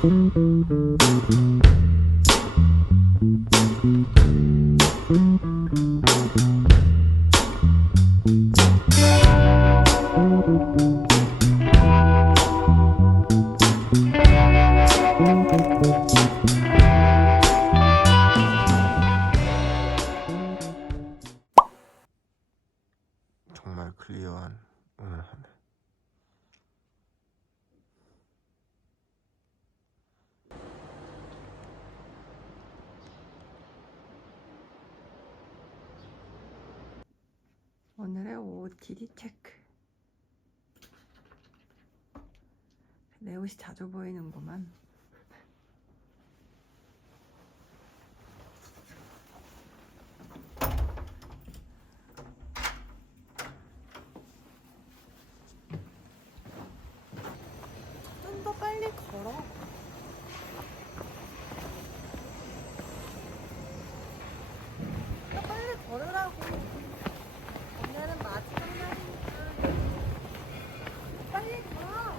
정말 클리어한 오늘 하늘. 길이 체크. 내 옷이 자주 보이는구만. 좀 더 빨리 걸어. 더 빨리 걸으라고. 오늘은 마지막 날이니까 빨리 가.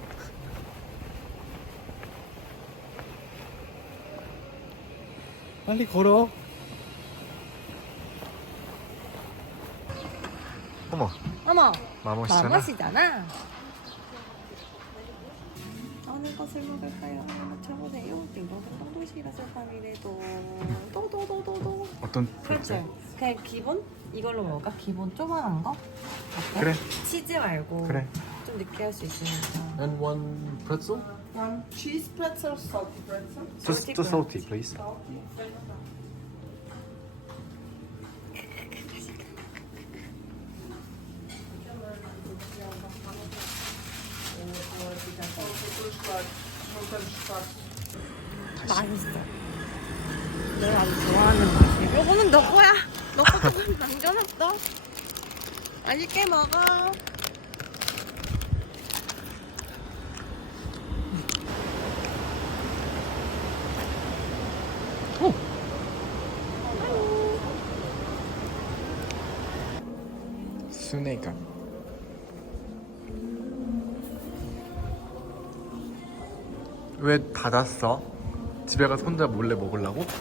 빨리 걸어. 어머, 어머, 마모시잖아. 마멋이잖아. 어느 것을 먹을까요? 맞춰보세요. 빙봉빙봉 도시락을 밤이래도 또또또또또 어떤 그렇지. 그냥 기본 이걸로 먹을까? 기본 조그만한 거? 어때? 그래. 치즈 말고 그래. 좀 느끼할 수 있으니까. And one pretzel? One cheese pretzel, salty pretzel. Just Salty the salty, please. Salty. 맛있어. 내가 아주 좋아하는 맛이야. 요거는 너 거야. 너거 조금 남겨놨어. 맛있게 먹어. 스네이크. 왜 닫았어? 집에 가서 혼자 몰래 먹으려고?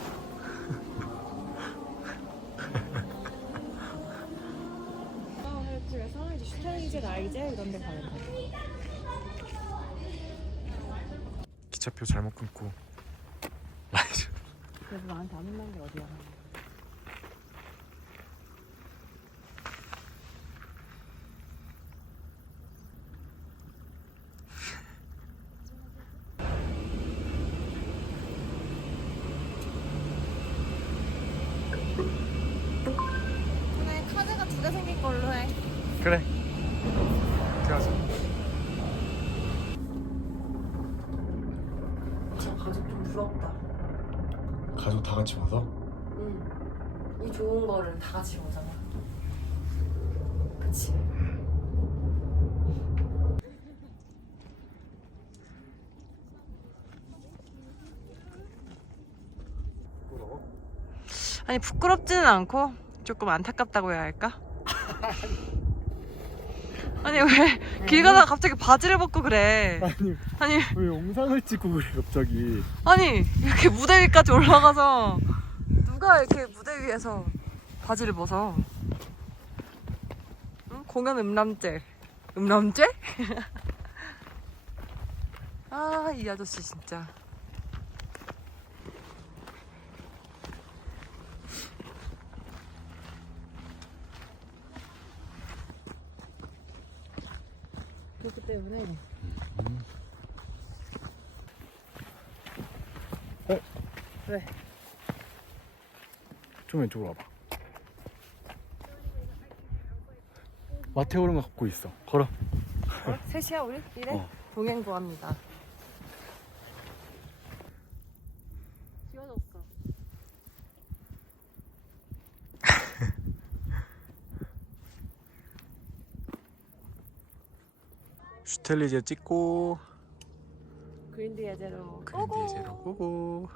기차표 잘못 끊고 그래서 나한테 안 혼난 게 어디야. 그래 카드가 두 개 생긴 걸로 해. 그래 그래서 저 가족 좀 부럽다. 가족 다 같이 와서 응. 이 좋은 거를 다 같이 오잖아. 그치? 아니 부끄럽지는 않고 조금 안타깝다고 해야 할까? 아니 왜 길 가다가 갑자기 바지를 벗고 그래? 아니 아니 왜 영상을 찍고 그래 갑자기 아니 이렇게 무대 위까지 올라가서 누가 이렇게 무대 위에서 바지를 벗어? 응? 공연 음란죄 음란죄? 아 이 아저씨 진짜 때문에 왜? 좀 왼쪽으로 와봐 마테오를 갖고 있어 걸어 어? 셋이야 우리? 이래? 어. 동행 구합니다 지워졌어 슈텔리제 찍고. 그린디 예제로 그린디제로 고고.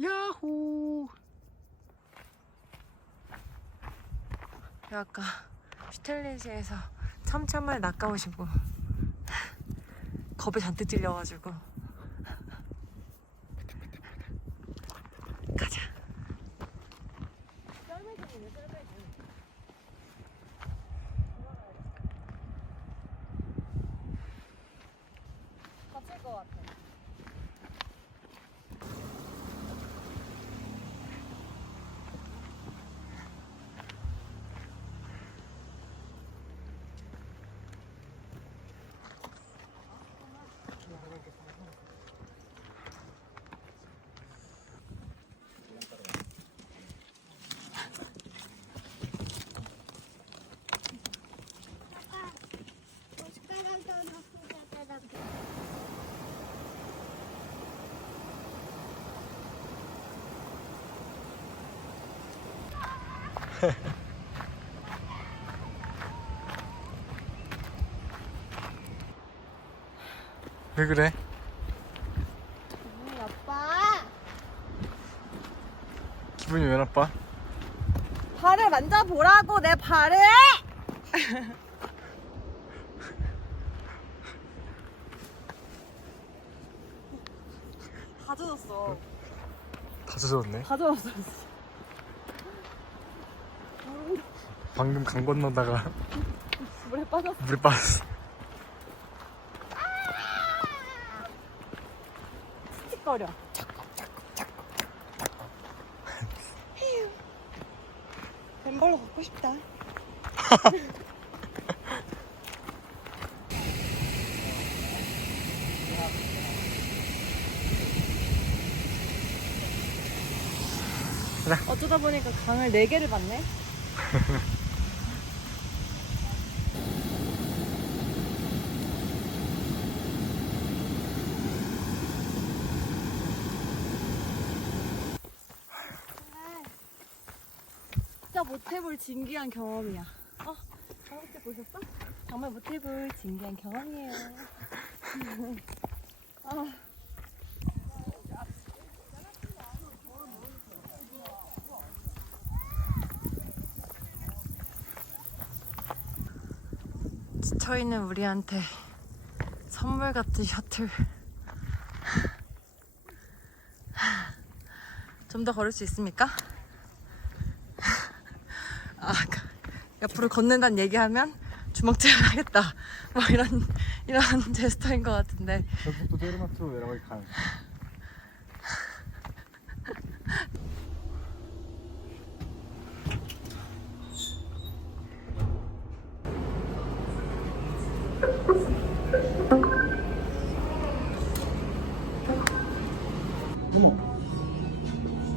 야호. 제가 아까 슈텔리즈에서 참참을 낚아오시고 겁에 잔뜩 질려가지고 왜 그래? 기분이 나빠. 기분이 왜 나빠? 발을 만져보라고 내 발을! 다 젖었어. 다 젖었네. 다 젖었어. 방금 강 건너다가 물에 빠졌어. 물에 빠졌어. 틱거려. 맨발로 걷고 싶다. 어쩌다 보니까 강을 4개를 봤네. 진짜 못 해볼 진기한 경험이야. 어? 장때 보셨어? 정말 못 해볼 진기한 경험이에요. 아. 지쳐있는 우리한테 선물 같은 셔틀. 좀 더 걸을 수 있습니까? 아, 그- 옆으로 걷는다는 얘기하면 주먹질을 하겠다. 뭐 이런 이런 제스처인 것 같은데.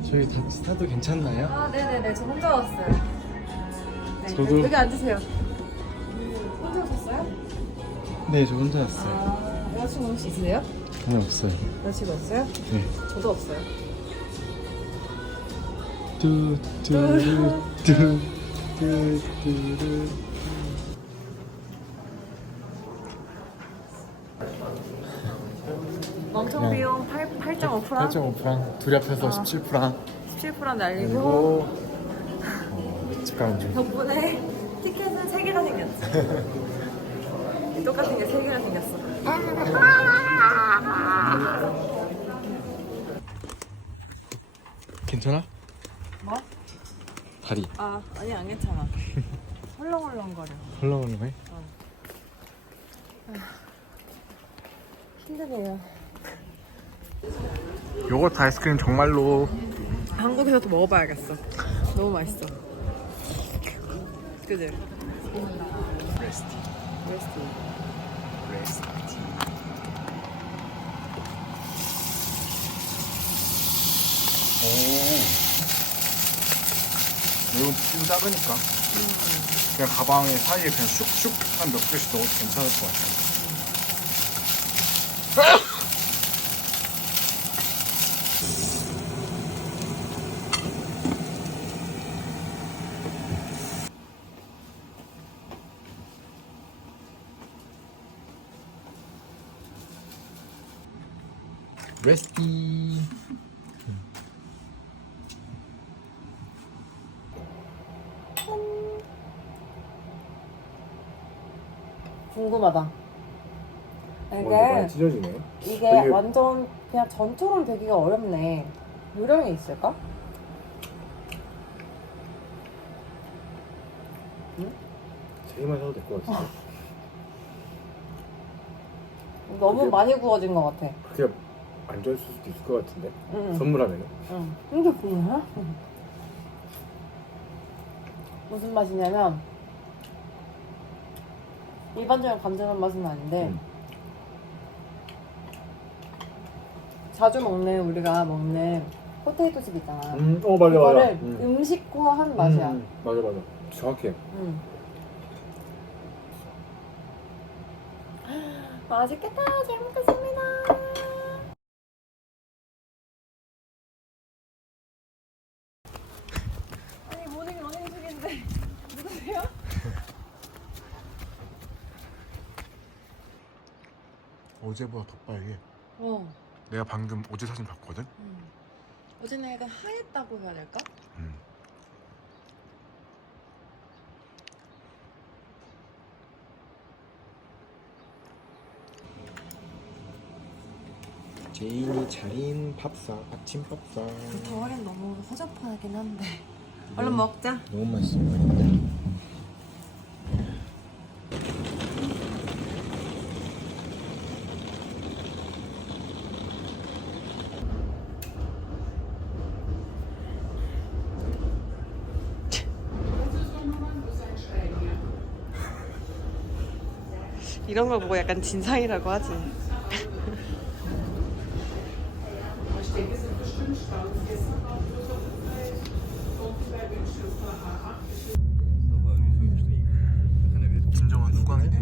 저희 다 스타도 괜찮나요? 아, 네네네. 저 혼자 왔어요. 네, 저도- 여기 앉으세요. 혼자 오셨어요? 네, 저 혼자 왔어요. 아, 여자친구 혹시 있으세요? 전혀 없어요. 여자친구 있어요? 네. 저도 없어요. 뚜 뚜 뚜 뚜 뚜 뚜 8.5%? 8.5프랑 둘이 합해서 어. 17프랑 17% 날리고 그리고 어, 집 가는 중 덕분에 티켓은 3개나 생겼어. 똑같은 게 3개나 생겼어. 괜찮아? 뭐? 다리 아, 아니 안 괜찮아. 헐렁헐렁거려. 헐렁헐렁해? 힘드네요. 요거트 아이스크림 정말로 한국에서도 먹어봐야겠어. 너무 맛있어. 그지? 레스티 레스티. 레스티 오 이건 좀 작으니까 그냥 가방에 사이에 그냥 슉슉 한 몇 개씩 넣어도 괜찮을 것 같아 레스티 궁금하다. 어, 이게 많이 찢어지네. 이게 이게- 완전 그냥 전처럼 되기가 어렵네. 요령이 있을까? 세 개만 사도 될 것 같은데. 너무 그게- 많이 구워진 것 같아. 그게 안 좋을 수도 있을 것 같은데. 응. 선물하면은. 응. 이게 뭐야? 무슨 맛이냐면 일반적인 감자전 맛은 아닌데 음. 자주 먹는 우리가 먹는 포테이토 칩 있잖아. 음, 어 맞아 맞아. 그거를 음. 음 식화한 맛이야. 음, 맞아 맞아. 정확해. 음. 맛있겠다. 잘 먹겠습니다. 아니 모닝 러닝 중인데 누구세요? 어제보다 더 빨개. 어. 내가 방금 어제 사진 봤거든. 음. 어제는 약간 하였다고 해야 될까? 음. 제인이 차린 밥상, 아침 밥상. 덩어리는 너무 허접하긴 한데 얼른 먹자. 너무 맛있어 보이는데. 이런 걸 보고 약간 진상이라고 하지. 진정한 후광이네.